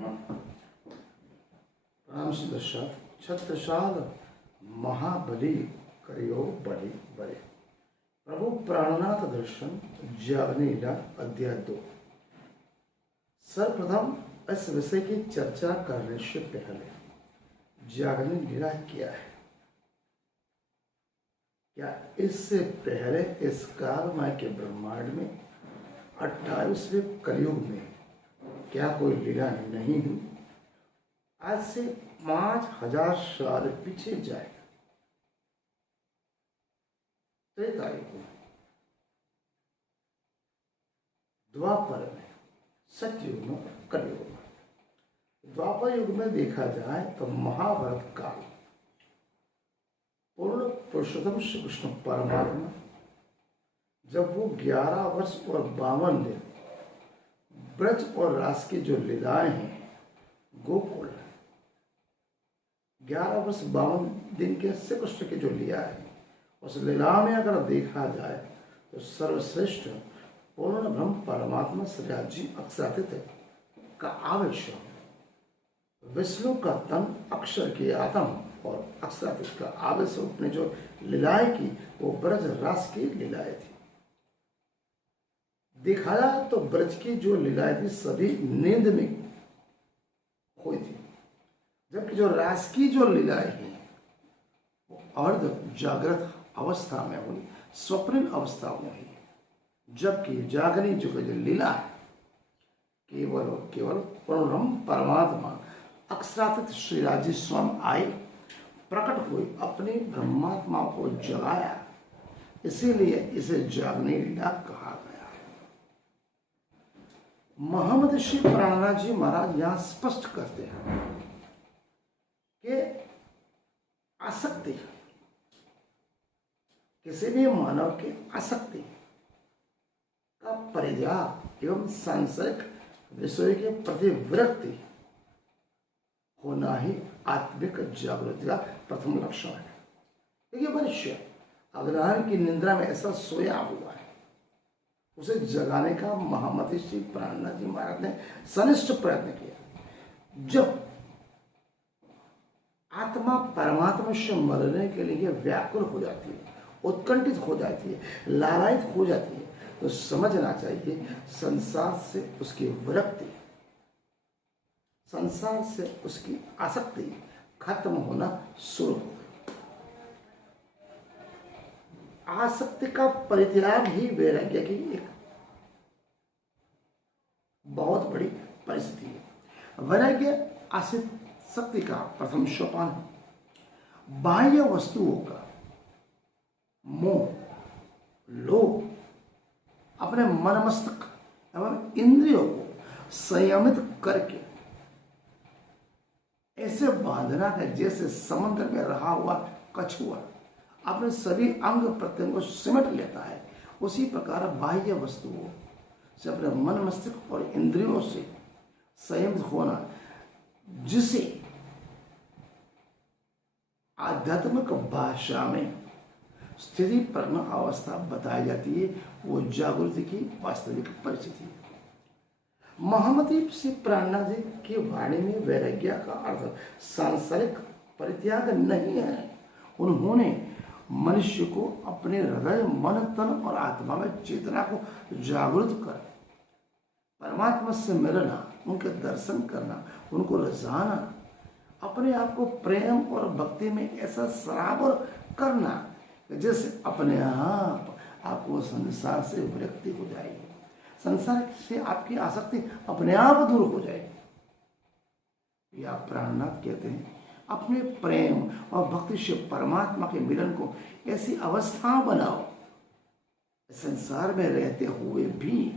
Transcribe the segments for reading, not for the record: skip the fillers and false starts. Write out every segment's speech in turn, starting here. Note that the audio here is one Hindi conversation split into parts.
राम सुदर्शन छत्रसाल महाबली करियो बड़ी बड़े। प्रभु प्राणनाथ दर्शन जागनी लीला अध्याय 2। सर्वप्रथम इस विषय की चर्चा करने से पहले जागनी लीला क्या है? क्या इससे पहले इस कालमय के ब्रह्मांड में 28वें कलयुग में क्या कोई लीला नहीं हुई? आज से 5000 साल पीछे जाए त्रेता युग, द्वापर में, सतयुग में, कलयुग में। द्वापर युग में देखा जाए तो महाभारत काल पूर्ण पुरुषोत्तम श्री कृष्ण परमात्मा जब वो 11 वर्ष और 52 दिन ब्रज और रास की जो लीलाएं हैं गोकुल 11 वर्ष 52 दिन के श्री कृष्ण की जो लीला है उस लीला में अगर देखा जाए तो सर्वश्रेष्ठ पूर्ण ब्रह्म परमात्मा श्री जी अक्षरातीत का आवेश, विष्णु का तन अक्षर की आत्म और अक्षरातीत का आवेश रूप में जो लीलाएं की वो ब्रज रास की लीलाएं थी। देखा जाए तो ब्रज की जो लीलाएं थी सभी नींद में हुई थी, जबकि जो रास की जो लीलाएं हैं वो अर्ध जागृत अवस्था में हुई, स्वप्निल अवस्था में हुई। जबकि जागनी जो लीला है केवल और केवल पूर्ण परमात्मा अक्षरातीत श्री राजी स्वयं आए, प्रकट हुए, अपने ब्रह्मात्मा को जगाया, इसीलिए इसे जागनी लीला कहा गया है। मोहम्मद श्री प्राणनाथ जी महाराज यहां स्पष्ट करते हैं कि आसक्ति, किसी भी मानव की आसक्ति का परित्याग एवं सांसारिक विषय के प्रति विरक्ति होना ही आत्मिक जागृति का प्रथम लक्षण है। देखिए, मनुष्य अग्रहण की निंद्रा में ऐसा सोया हुआ है, उसे जगाने का महामती श्री प्राणनाथ जी महाराज ने सनिष्ठ प्रयत्न किया। जब आत्मा परमात्मा से मरने के लिए व्याकुल हो जाती है, उत्कंठित हो जाती है, लालायित हो जाती है, तो समझना चाहिए संसार से उसकी विरक्ति, संसार से उसकी आसक्ति खत्म होना शुरू हो गई। आसक्ति का परित्याग ही वैराग्य की एक बहुत बड़ी परिस्थिति है। वैराग्य आसक्ति का प्रथम सोपान है। बाह्य वस्तुओं का मोह, लोभ अपने मन मस्तक एवं इंद्रियों को संयमित करके ऐसे बांधना है जैसे समुद्र में रहा हुआ कछुआ अपने सभी अंग प्रत्यंग को सिमट लेता है। उसी प्रकार बाह्य वस्तुओं से अपने मन मस्तिष्क और इंद्रियों से संयमित होना, जिसे आध्यात्मिक भाषा में स्थिति प्रज्ञ अवस्था बताई जाती है, वो जागृति की वास्तविक परिस्थिति है। महामती श्री प्राणनाथ जी की वाणी में वैराग्य का अर्थ सांसारिक परित्याग नहीं है। उन्होंने मनुष्य को अपने हृदय, मन, तन और आत्मा में चेतना को जागृत कर परमात्मा से मिलना, उनके दर्शन करना, उनको रजाना, अपने आप को प्रेम और भक्ति में ऐसा सराबर करना जैसे अपने आप आपको संसार से विरक्ति हो जाएगी, संसार से आपकी आसक्ति अपने आप दूर हो जाएगी। या प्राणनाथ कहते हैं अपने प्रेम और भक्ति से परमात्मा के मिलन को ऐसी अवस्था बनाओ, संसार में रहते हुए भी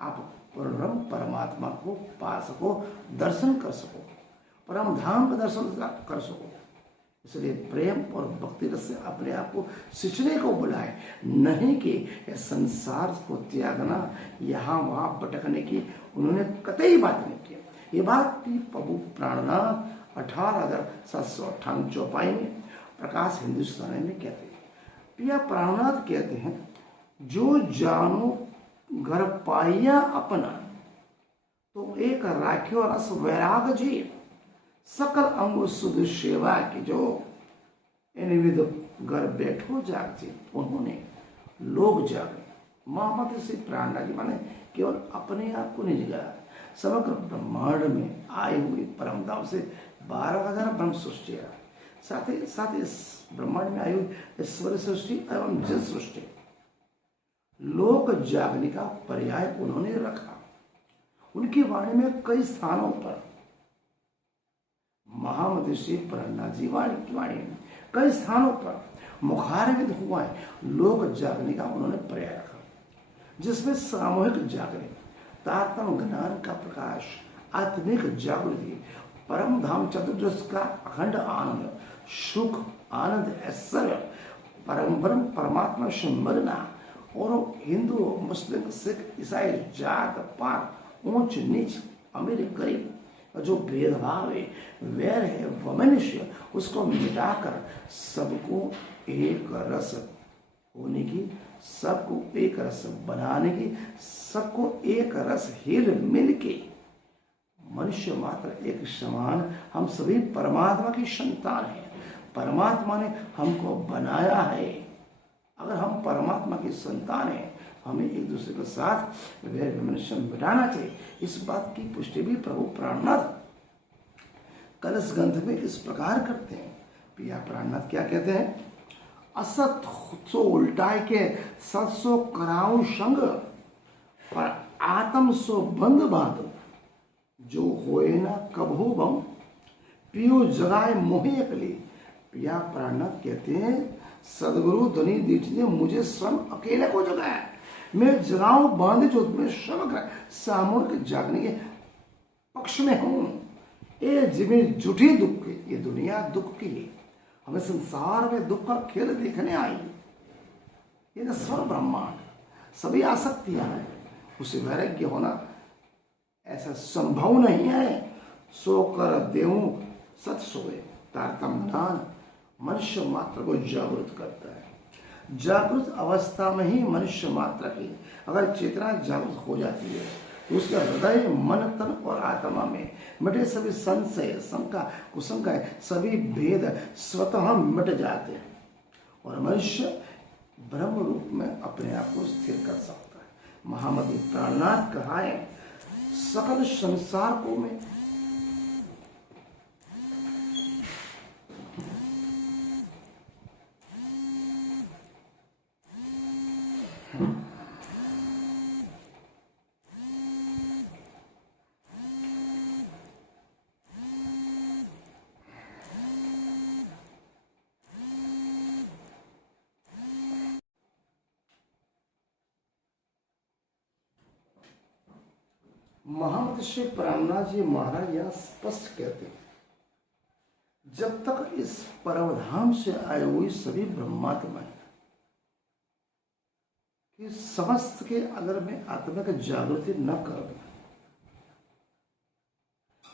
आप परम परमात्मा को पा सको, दर्शन कर सको, परम धाम का दर्शन कर सको। इसलिए प्रेम और भक्ति रस से अपने आप को सींचने को बुलाए, नहीं कि संसार को त्यागना, यहाँ वहाँ भटकने की उन्होंने कतई बात नहीं की। ये बात थी प्रभु प्राणनाथ 18,758 चौपाई में प्रकाश हिंदुस्तानी में कहते हैं। पिया प्राणनाथ कहते हैं, जो जानो घर पाइया अपना तो एक राख्यो रस वैराग जी सकल अंग सुध सेवा की जो इन विध घर बैठो जाग जी उन्होंने लोग जागे। मोहम्मद से प्राणा जी माने केवल अपने आप को नहीं जगाया, समग्र ब्रह्मांड में आई हुई परम धाम से 12,000 ब्रह्म सृष्टि है, साथ ही इस ब्रह्मांड में आई हुई ईश्वर सृष्टि एवं जल सृष्टि लोक जागने का पर्याय उन्होंने रखा। उनकी वाणी में कई स्थानों पर महामतिषि प्रहलाद जी की वाणी में कई स्थानों पर मुखारविद हुआ है लोक जागने का उन्होंने पर्याय रखा, जिसमें सामूहिक जागरण, तारतम ज्ञान का प्रकाश, आत्मिक जागृति, परम धाम चतुर्दश का अखंड आनंद, सुख आनंद ऐश्वर्य, परम परमात्मा से मरना और हिंदू मुस्लिम सिख ईसाई जात पात ऊंच नीच अमीर गरीब जो भेदभाव है वैर है वमनुष्य उसको मिटाकर सबको एक रस होने की, सबको एक रस बनाने की, सबको एक रस हिल मिल के मनुष्य मात्र एक समान, हम सभी परमात्मा की संतान हैं। परमात्मा ने हमको बनाया है, अगर हम परमात्मा की संतान हैं हमें एक दूसरे के साथ वैर विमर्श मिटाना चाहिए। इस बात की पुष्टि भी प्रभु प्राणनाथ कलश ग्रंथ में इस प्रकार करते हैं। पिया प्राणनाथ क्या कहते हैं? असत सो उल्टाए के सत सो कराऊं संग, पर आत्म सो बंद बांध, जो होए ना कबहू बम, पियो जगाए मोहे अकली। पिया प्राणनाथ कहते हैं सदगुरु धनी दीठ ने मुझे स्वयं अकेले को जगाया, मैं जगाऊं बांधे जो मैं समग्र सामूहिक जागने के पक्ष में हूं। ये जिम्मे जुटी दुख की, ये दुनिया दुख की है, हमें संसार में दुख का खेल देखने आई। ये नश्वर ब्रह्मांड सभी आसक्तियां हैं, उसे वैराग्य होना ऐसा संभव नहीं है। सो कर देऊं सत सोए, तारतम ज्ञान मनुष्य मात्र को जागृत करता है। जागृत अवस्था में ही मनुष्य मात्र की अगर चेतना जागृत हो जाती है तो उसके हृदय मन तन और आत्मा में मिटे सभी संशय शंका कुशंका सभी भेद स्वतः मिट जाते हैं और मनुष्य ब्रह्म रूप में अपने आप को स्थिर कर सकता है। महामति प्राणनाथ कहा है सकल संसार को मैं महंत श्री प्राणनाथ जी महाराज यहां स्पष्ट कहते हैं जब तक इस परमधाम से आए हुई सभी ब्रह्मात्मा कि समस्त के अगर मैं आत्मा की जागृति न कर दूं,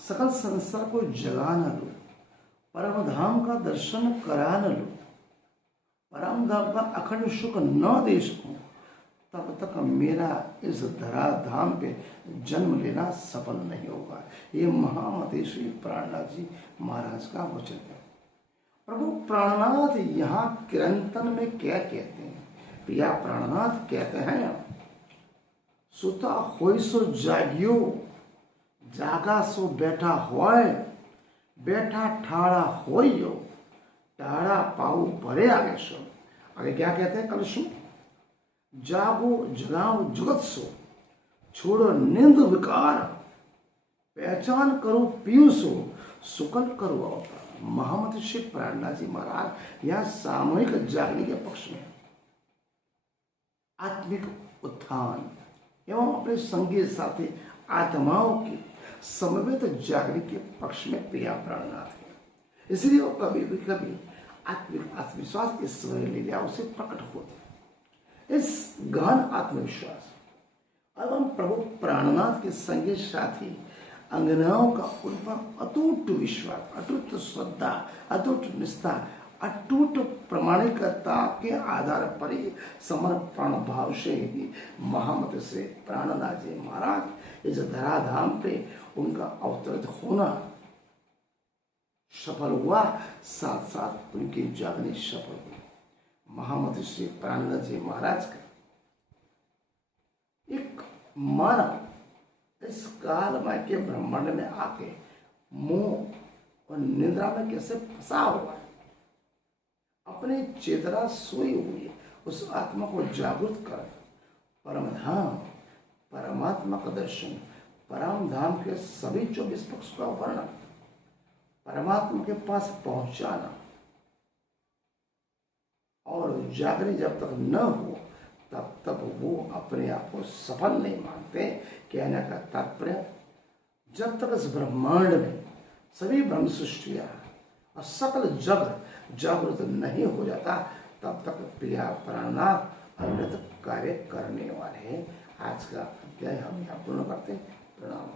सकल संसार को जगा न लूं, परमधाम का दर्शन करा न लूं, परमधाम का अखंड सुख न दे सकूं, तब तक मेरा इस धराधाम पे जन्म लेना सफल नहीं होगा। ये महामति श्री प्राणनाथ जी महाराज का वचन है। प्रभु प्राणनाथ यहाँ कीर्तन में क्या कहते हैं? पिया प्राणनाथ कहते हैं सुता होय सो जागियो, जागा सो बैठा होय, बैठा ठाड़ा होइयो, टाड़ा पाऊ भरे आगे सो। आगे क्या कहते हैं? कल सुन जागो जगाओ जुगत सो, छोड़ो निंद विकार, पहचान करो पीयूषो, सुकल करो अवतार। महामति श्री प्राणनाथ जी महाराज यह सामूहिक जागने के पक्ष में आत्मिक उत्थान एवं अपने संगी साथी आत्माओं की समवेत जागने के पक्ष में प्रिया प्राणनाथ है। इसलिए वो कभी भी कभी आत्मिक आत्मविश्वास ईश्वरीय लीलाओं से प्रकट होते। इस गहन आत्मविश्वास एवं प्रभु प्राणनाथ के संगी साथी अंगनाओं का उन पर अटूट विश्वास, अटूट श्रद्धा, अटूट निष्ठा अटूट प्रामाणिकता के आधार पर ही समर्पण भाव से ही महामत से प्राणनाथ जी महाराज इस धराधाम पे उनका अवतरित होना सफल हुआ, साथ साथ उनकी जागनी सफल हुई। महामत श्री प्राणनाथ जी महाराज का एक मानव इस कालमय के ब्रह्मांड में आके मोह और निद्रा में कैसे फंसा हुआ है, अपने चेतना सोई हुई है, उस आत्मा को जागृत कर परम धाम परमात्मा का दर्शन, परम धाम के सभी 24 पक्ष का वर्णन, परमात्मा के पास पहुंचाना और जागरण जब तक न हो तब तक वो अपने आप को सफल नहीं मानते। कहने का तात्पर्य, जब तक इस ब्रह्मांड में सभी ब्रह्म सृष्टियां और सकल जग जागृत नहीं हो जाता तब तक प्रिया प्राणनाथ अमृत कार्य करने वाले हैं। आज का अध्याय हम यहाँ पूर्ण करते हैं। प्रणाम।